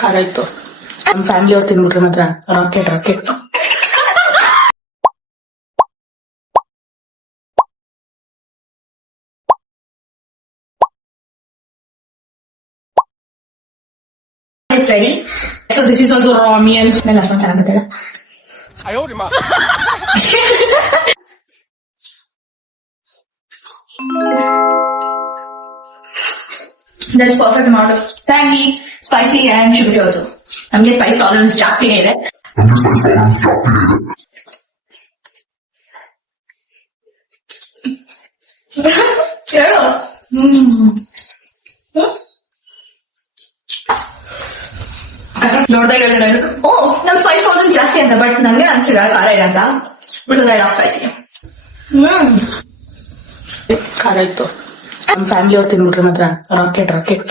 ಖಾರ ಇತ್ತು. ನಮ್ಮ ಫ್ಯಾಮಿಲಿ ಅವ್ರು ತಿನ್ಬಿಟ್ರೆ ಮಾತ್ರ rocket rocket. It's ready. So this is also raw onions. Smell ಅಷ್ಟೊಂದು ಚೆನ್ನಾಗಿಲ್ಲ. There's perfect amount of tangy, spicy and sugary also. ನಮಗೆ ಸ್ಪೈಸ್ ಟಾಲರೆನ್ಸ್ ಜಾಸ್ತಿನೇ ಇದೆ. ಹೇಳು. ನೋಡ್ದಾಗ ಹೇಳಿದೆ ಓ ನಮ್ ಸ್ಪೈಸ್ ಟಾಲರೆನ್ಸ್ ಜಾಸ್ತಿ ಅಂತ, ಬಟ್ ನಂಗೆ ಅನ್ಸಿಲ್ಲ ಖಾರ ಇದೆ ಅಂತ. Because I love spicy. ಖಾರ ಇತ್ತು. ನಮ್ಮ ಫ್ಯಾಮಿಲಿ ಅವ್ರು ತಿನ್ಬಿಟ್ರೆ ಮಾತ್ರ ರಾಕೆಟ್ ರಾಕೆಟ್.